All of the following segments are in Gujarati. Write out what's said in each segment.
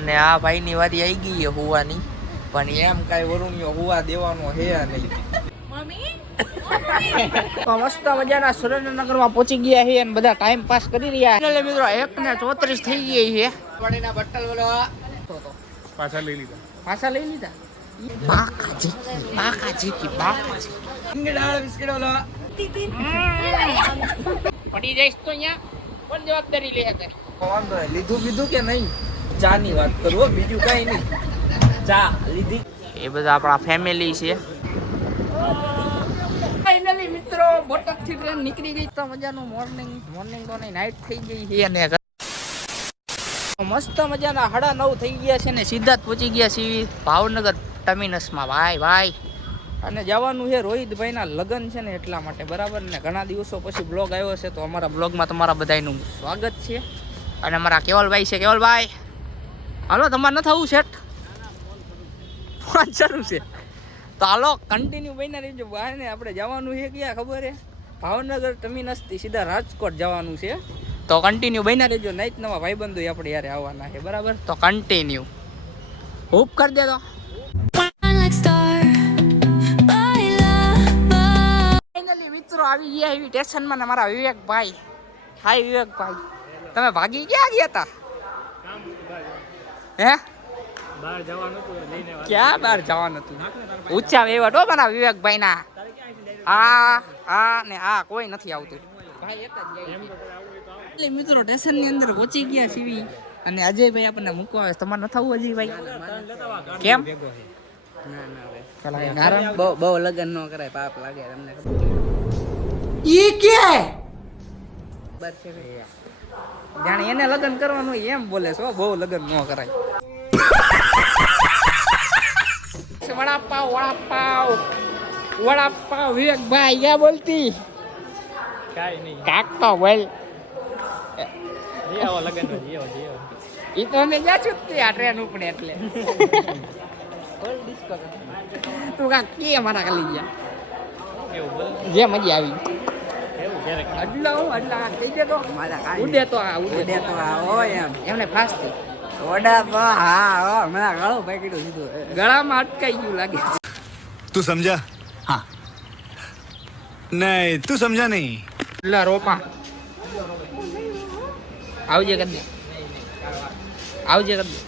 અને આ ભાઈની વારી આવી ગઈ છે હોવાની. પણ એમ કાંઈ વરુણીઓ હોવા દેવાનો હે નહીં. મસ્ત મજાના સુરેન્દ્રનગરમાં પહોંચી ગયા છે અને બધા ટાઈમ પાસ કરી રહ્યા છે. મિત્રો એક ને ચોત્રીસ થઈ ગઈ છે. વડીના બટ્ટલ બોલો પાછા લઈ લીધા. પાછા લઈ લીધા. બાકા જીકી બાકા જીકી બાકા જીકી બિસ્કિટ બોલો પડી જઈશ તો અહીંયા. પણ જવાબદારી લે વાંધો નહીં. લીધું બીધું કે નહીં? ચા ની વાત કરું હો, બીજું કઈ નહીં. ચા લીધી. એ બધા આપણા ફેમિલી છે. ફાઇનલી મિત્રો બોટકથી ટ્રેન નીકળી ગઈ. તો મજાનું મોર્નિંગ મોર્નિંગ તો નહીં નાઇટ થઈ ગઈ છે અને મસ્ત મજાના સાડા નવ થઈ ગયા છે ને સીધા જ પહોંચી ગયા છીએ ભાવનગર ટર્મિનસમાં. ભાઈ ભાઈ. અને જવાનું છે રોહિતભાઈના લગ્ન છે ને એટલા માટે બરાબર ને? ઘણા દિવસો પછી બ્લોગ આવ્યો છે તો અમારા બ્લોગમાં તમારા બધાનું સ્વાગત છે. અને અમારા કેવલભાઈ છે કેવલભાઈ? હાલો તમારે ન થવું સેટ ફોન શરૂ છે. તો હાલો કન્ટિન્યુ બન્યા રહીજો. બહાર ને આપણે જવાનું છે ક્યાં ખબર છે? ભાવનગર ટર્મિનસથી સીધા રાજકોટ જવાનું છે. તો કન્ટિન્યુ બન્યા રહેજો. નાઈટ નવા ભાઈબંધો આપણે યારે આવવાના છે બરાબર? તો કન્ટિન્યુ હુપ કરી દે તો like star. Baila, ફાઇનલી મિત્રો આવી ગયા એવી સ્ટેશનમાં મારા વિવેકભાઈ. હાય વિવેકભાઈ. તમે ભાગી ક્યાં ગયા હતા? હે? બહાર જવાનું હતું લઈને ક્યાં બહાર જવાનું હતું? ઊંચા વેવટ હો મારા વિવેકભાઈ ના આ આ ને આ કોઈ નથી આવતું. ભાઈ એક જ જાય છે. એટલે મિત્રો સ્ટેશનની અંદર પહોંચી ગયા સીવી અને અજયભાઈ આપણને મૂકવા આવે. તમારે ન થવું અજયભાઈ કેમ? બહુ બહુ લગન ન કરાય પાપ લાગે તમને ઈ કે? ખબર છે ને? જાણે એને લગ્ન કરવાનું એમ બોલે છો બહુ લગ્ન ન કરાય. વડાપાવ વડાપાવ. વડાપાવ વિવેકભાઈ ક્યાં બોલતી? કાઈ નહીં. કાકા બોલ. લગન આવો ઈ તો અમે જ્યાં છું જ આ ટ્રેન ઉપડે એટલે. તું કાંક કે મારા ખાલી ગયા. જે મજા આવી. અડલો હું અડલા કહી દેતો ઉડે તો આ ઉડે. તો આ હોય એમ. એમને ફાસ્ટ. ઓડા હા હમણાં ગળો પકડ્યું સીધું. ગળામાં અટકાઈ ગયું લાગે. તું સમજા? હા. નહીં તું સમજા નહીં. એટલે રોપા. આવજે કરી આવજે કરી દે.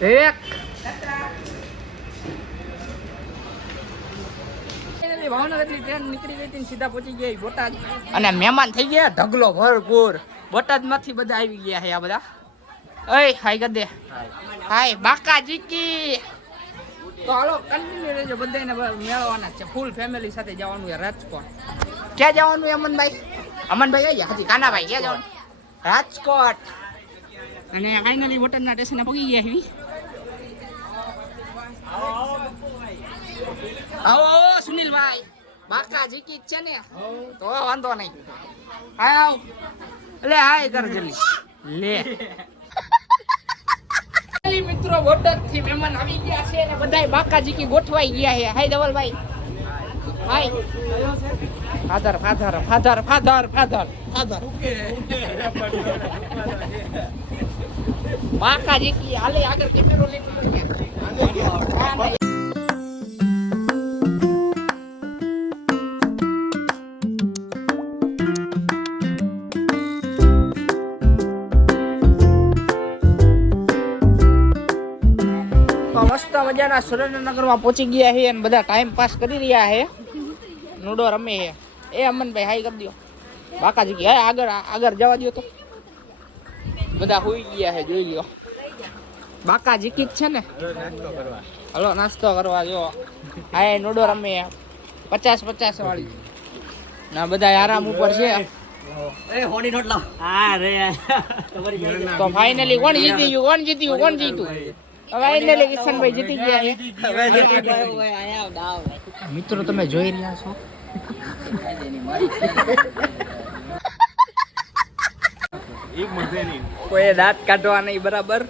એક હતા. એક ભાવનગરથી ટ્રેન નીકળી ગઈ હતી ને સીધા પહોંચી ગયા બોટાદ. અને મહેમાન થઈ ગયા ઢગલો ભરપૂર. બોટાદમાંથી બધા આવી ગયા છે આ બધા. ઓય હાય ગદે હાય બાકા જીકી તો હાલો કન્ટિન્યુ રહેજો બધાને મેળવવાના છે. ફૂલ ફેમિલી સાથે જવાનું છે રાજકોટ. ક્યાં જવાનું અમનભાઈ? અમનભાઈ આવી હાજી કાનાભાઈ ક્યાં જવાનું? રાજકોટ. અને ફાઇનલી બોટાદના સ્ટેશને પગી ગયા છીએ આવો આવો. સુનિલભાઈ બાકા જીકી છે ને. તો વાંધો નહીં. હાય આવ. લે હાય કર જલ્દી. લે. મિત્રો બોટાદથી મહેમાન આવી ગયા છે અને બધાય બાકાજીકી ગોઠવાઈ ગયા છે. Hi Dhavalbhai. Hi. Father father father father father father. બાકા જીકી હાલે આગળ કેમેરો લઈને મસ્ત મજાના સુરેન્દ્રનગરમાં પહોંચી ગયા છે અને બધા ટાઈમ પાસ કરી રહ્યા છે. નુડો રમે છે. એ અમનભાઈ હાઈ કરી દો. બાકાજી કે આગળ આગળ જવા દો તો. બધા હોઈ ગયા છે જોઈ લ્યો. બાકા જીકી જ છે ને? હલો નાસ્તો કરવા. જો હા નુડો રમે પચાસ પચાસ વાળી. ના બધા આરામ ઉપર છે. હા રે. તો ફાઇનલી કોણ જીતી ગયું? કોણ જીત્યું? કોણ મિત્રો, તમે જોઈ રહ્યા છો? કોઈ દાંત કાઢવા નહીં, બરાબર?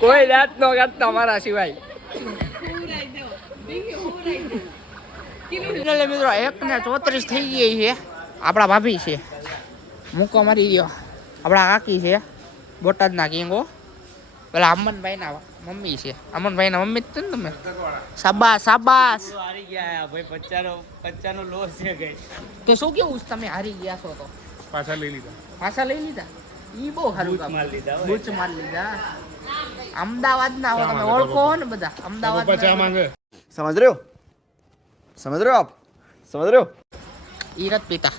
કોઈ દાંત નો કાઢતા અમારા સિવાય. ફાઇનલી મિત્રો એક ને ચોત્રીસ થઈ ગઈ છે. આપણા ભાભી છે. મૂકો મારી ગયો આપણા કાકી છે. બોટાદના કિંગો પેલા અમનભાઈના મમ્મી છે. અમનભાઈના મમ્મી જ છે ને તમે? શાબાશ શાબાસ હારી ગયા ભાઈ પચાનો પચાનો લોસ છે ગઈ તો શું કેવું તમે હારી ગયા છો તો? પાછા લઈ લીધા. પાછા લઈ લીધા? ઈ બહુ સારું કામ. માર લીધા બૂચ માર લીધા. અમદાવાદ ના તમે ઓળખો ને બધા. અમદાવાદ સમજ રહ્યો? समझ रहे हो आप समझ रहे हो ઈ રથ પીતા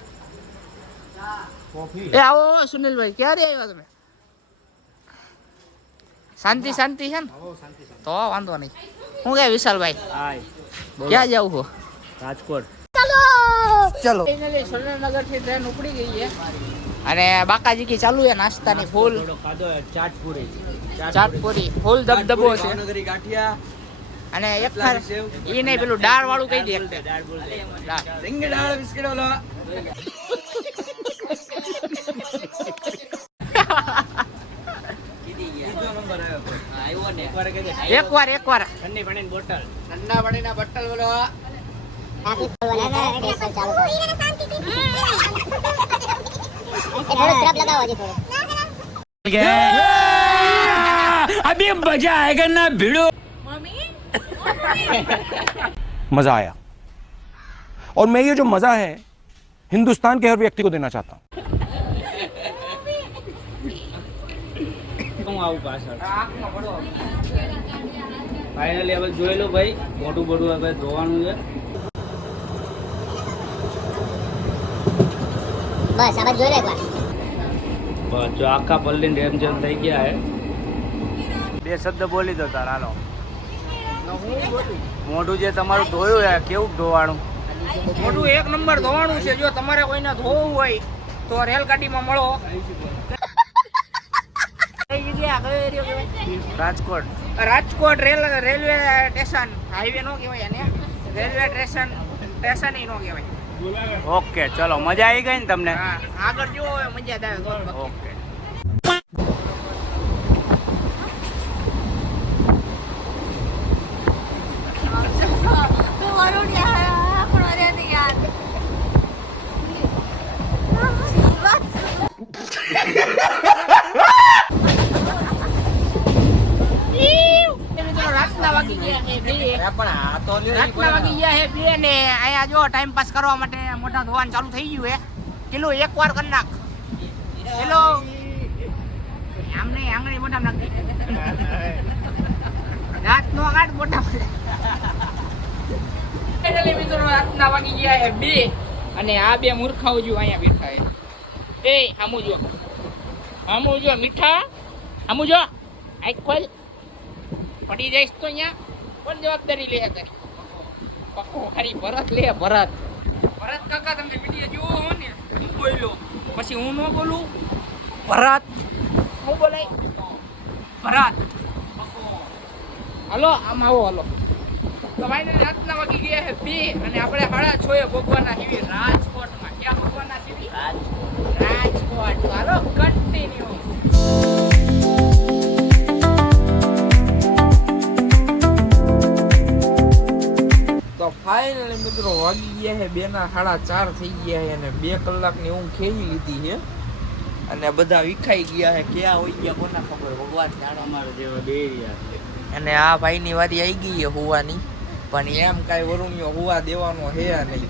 એ આવો આવો, સુનિલભાઈ ક્યારે આવ્યા તમે શાંતિ શાંતિ છે ને તો વાંધો નહીં હું કે વિશાલભાઈ હાય ક્યાં જાવ છો રાજકોટ चलो ફાઇનલી સુરેન્દ્રનગર થી ટ્રેન ઉપડી ગઈ છે અને બાકાજી કી ચાલુ છે નાસ્તાની ફૂલ થોડો ખાધો ચાટ પૂરી ચાટપુરી ફૂલ દબદબો છે ભાવનગરી ગાંઠિયા અને એક ખાર ઈ નહીં પેલું દાળ વાળું કહી દે. એક તે. દાળ બોલ. બિસ્કિટ ઓલો એક વાર એક વાર ઠંડી પાણીની બોટલ. ઠંડા પાણીના બટલ બોલો. मजा आया और मैं ये जो मजा है हिंदुस्तान के हर व्यक्ति को देना चाहता हूँ હું આવું પાછળ ફાઇનલી હવે જોઈ લો ભાઈ મોટું મોટું હવે ધોવાનું છે બસ આ જોઈ લે એકવાર બસ જો આખા પલ્લીને રેમ જેમ થઈ ગયા હે બે શબ્દ બોલી દો તાર હાલો મોઢું જે તમારું ધોયું હે કેવું ધોવાનું મોઢું એક નંબર ધોવાનું છે. જો તમારે કોઈને ધોવું હોય તો રેલગાડીમાં મળો. Rajkot. Rajkot rail railway station. Highway નો કહેવાય એને. રેલવે સ્ટેશન સ્ટેશન નો કહેવાય. ઓકે ચલો મજા આવી ગઈ ને તમને? હા આગળ જુઓ હવે મજા આવે. ઓકે મિત્રો રાતના વાગી ગયા છે બે રાતના વાગી ગયા છે બે ને અહીંયા જો ટાઈમ પાસ કરવા માટે મોઢા ધોવાનું ચાલુ થઈ ગયું હે. કિલો એક વાર કરી નાખ. કિલો આમ નહીં આંગળી મોઢા નાખી દાંત નો મોઢા મિત્રો રાતના વાગી ગયા બે. અને આ બે મૂર્ખાઓ જો અહીંયા બેઠા એ હામુ જો. હામુ જો મીઠા. હામુ જો. આઈ ખોલ. પડી જઈશ તો અહીંયા. કોણ જવાબદારી લે હતા પક્કો ખાલી ભરત લે ભરત. ભરત કાકા તમને વીડિયો જોવો હો ને હું બોલો પછી હું ન બોલું? ભરત. હું બોલાય? ભરત. હલો આમ આવો હલો. તો ફાઇનલી રાતના વાગી ગયા છે બે અને આપણે સાડા છ એ ભગવાનના સીવી રાજકોટમાં. ક્યાં મિત્રો વાગી ગયા છે બે ના સાડા ચાર થઈ ગયા છે અને બે કલાકની ઊંઘ ખેવી લીધી છે. અને બધા વિખાઈ ગયા છે ક્યાં હોઈ ગયા કોને ખબર? ભગવાન જાણે અમારે જેવા બે રહ્યા અને આ ભાઈની વારી આવી ગઈ છે હુવાની પણ એમ કાંઈ વરુણીઓ હુવા દેવાનો હે નહીં.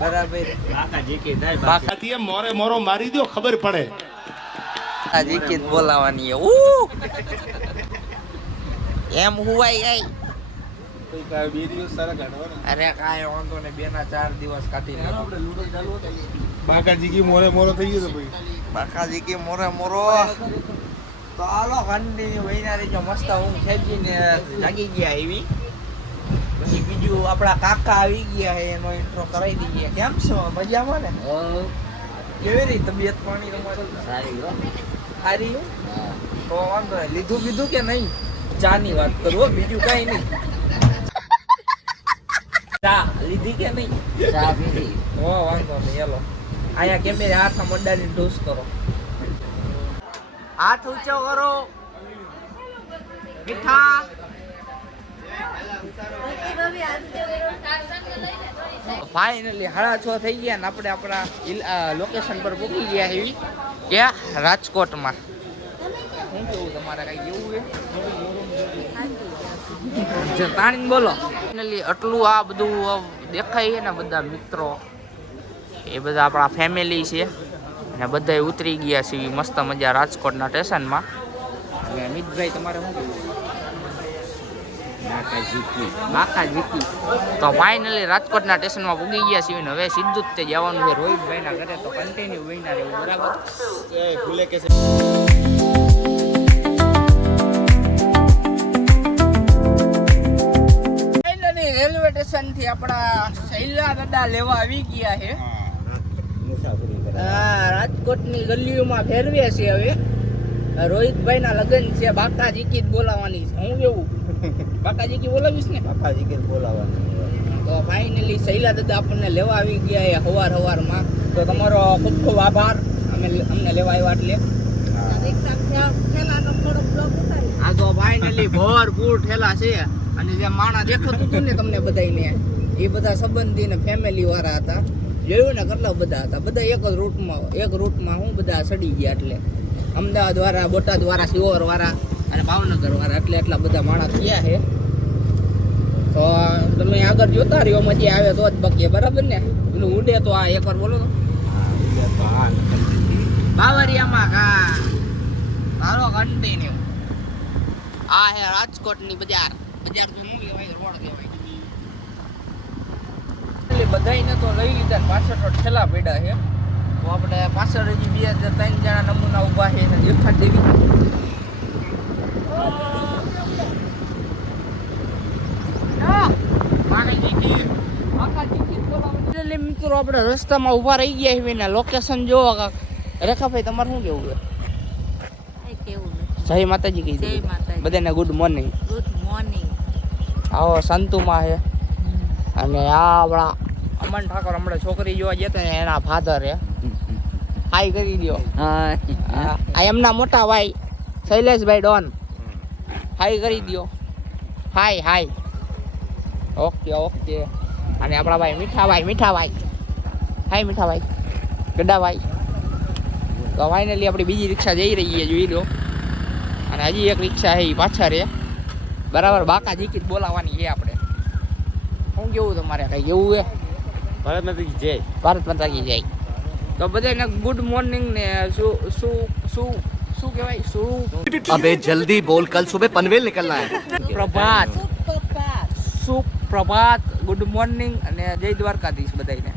બરાબર? કાકા જીકી થાય બાકી. બાકી મોરે મોરો મારી દો ખબર પડે. આ જીકી બોલાવાની છે. ઉ! એમ હુવાય ગઈ બે દિવસ સારા કાઢવાના અરે કાંઈ વાંધો ને બે ના ચાર દિવસ કાઢી બાકાજી કી મોરે મોરો થઈ ગયો ભાઈ. બાકાજી કે મોરે મોરો. તો હાલો કન્ટિન્યુ વહીના રહીજો. મસ્ત ઊંઘ ખેંચીને જાગી ગયા એવી. પછી બીજું આપણા કાકા આવી ગયા છે એનો ઇન્ટ્રો કરાવી દઈએ. કેમ છો? મજામાં ને? કેવી રહી તબિયત પાણી તમારી? સારી? હો? તો વાંધો નહીં. લીધું બીધું કે નહીં? ચાની વાત કરું હો, બીજું કઈ નહીં. ચા લીધી કે નહીં? ચા પીધી. હો વાંધો નહીં હેલો. અહીંયા કેમે હાથ મંડાની ઢૂસ કરો? હાથ ઊંચો કરો. મીઠા. ફાઇનલી સાડા છ થઈ ગયા ને આપણે આપણા લોકેશન પર પૂકી ગયા એવી ક્યાં? રાજકોટમાં. શું કેવું તમારે કઈ એવું છે? તાણીને બોલો. ફાઇનલી આટલું આ બધું દેખાય છે ને બધા મિત્રો. એ બધા આપણા ફેમિલી છે. અને બધા ઉતરી ગયા છે મસ્ત મજા રાજકોટના સ્ટેશનમાં. અને અમિતભાઈ તમારે શું જીતી તો ફાઇનલી રાજકોટના સ્ટેશનમાં પૂગી ગયા છીએ ને હવે સીધું જ તે જવાનું છે. રોહિતભાઈના ઘરે તો કન્ટિન્યુ વહીના રહેવું બરાબર? સ્ટેશનથી આપણા શૈલા દાદા લેવા આવી ગયા છે. હા રાજકોટની ગલીઓમાં ફેરવે છે હવે. રોહિતભાઈ ના લગ્ન છે બાકાજી કી જ બોલાવવાની છે. હું કેવું બાકાજી જીકી બોલાવીશ ને? તો ફાઇનલી શૈલા દાદા આપણને લેવા આવી ગયા એ હવાર હવારમાં. તો તમારો ખૂબ ખૂબ આભાર. અમે અમને લેવા આવ્યા એટલે. આ તો ફાઇનલી ભરપૂર ઠેલા છે. અને જે માણા દેખાતું હતું ને તમને બધાને એ બધા સંબંધી ને ફેમિલી વાળા હતા. જોયું ને કેટલા બધા હતા? બધા એક જ રૂટમાં એક રૂટમાં હું બધા સડી ગયા એટલે. અમદાવાદ વાળા, બોટાદ વાળા, સિહોર વાળા અને ભાવનગર વાળા એટલે એટલા બધા માણસ થયા છે. તો તમે આગળ જોતા રહ્યો, મજા આવે તો જ બકીએ બરાબર ને? એનું ઉડે તો આ એકવાર બોલો બાવરિયામાં કા? તારો કન્ટિન્યુ આ હે રાજકોટની બજાર. બજાર તો લઈ લીધા ને પાછળ તો ઠેલા પડ્યા છે. તો આપણે પાછળ હજી બે હજાર ત્રણ જણા નમૂના ઊભા છે એને દેખાડ દેવી. મિત્રો આપણે રસ્તામાં ઊભા રહી ગયા છીએ ને લોકેશન જોવો કાંક. રેખાભાઈ તમારે શું કેવું છે? જય માતાજી કહી જય દીધું બધાને ગુડ મોર્નિંગ આવો સંતુમાં છે. અને આ આપણા અમન ઠાકોર હમણાં છોકરી જોવા જતા ને એના ફાધર હે હાઈ કરી દો આ એમના મોટા ભાઈ શૈલેષભાઈ ડોન. હાઈ કરી દો હાય હાય. Okay okay. અને આપણા ભાઈ મીઠાભાઈ મીઠાભાઈ. હાય મીઠાભાઈ. ગડાભાઈ તો ફાઇનલી આપણી બીજી રિક્ષા જઈ રહી છે જોઈ લો. અને હજી એક રિક્ષા છે એ પાછા છે બરાબર બાકા જીકી બોલાવાની છે આપણે. હું કેવું તમારે કઈ કેવું છે? ભારત માતા જય. ભારત માતા કી જય. તો બધાને ગુડ મોર્નિંગ ને શું શું શું શું કહેવાય? શું? અબે જલ્દી બોલ કલ સુબહ પનવેલ નીકળના હે. પ્રભાત સુપ્રભાત. ગુડ મોર્નિંગ અને જય દ્વારકાધીશ બધાને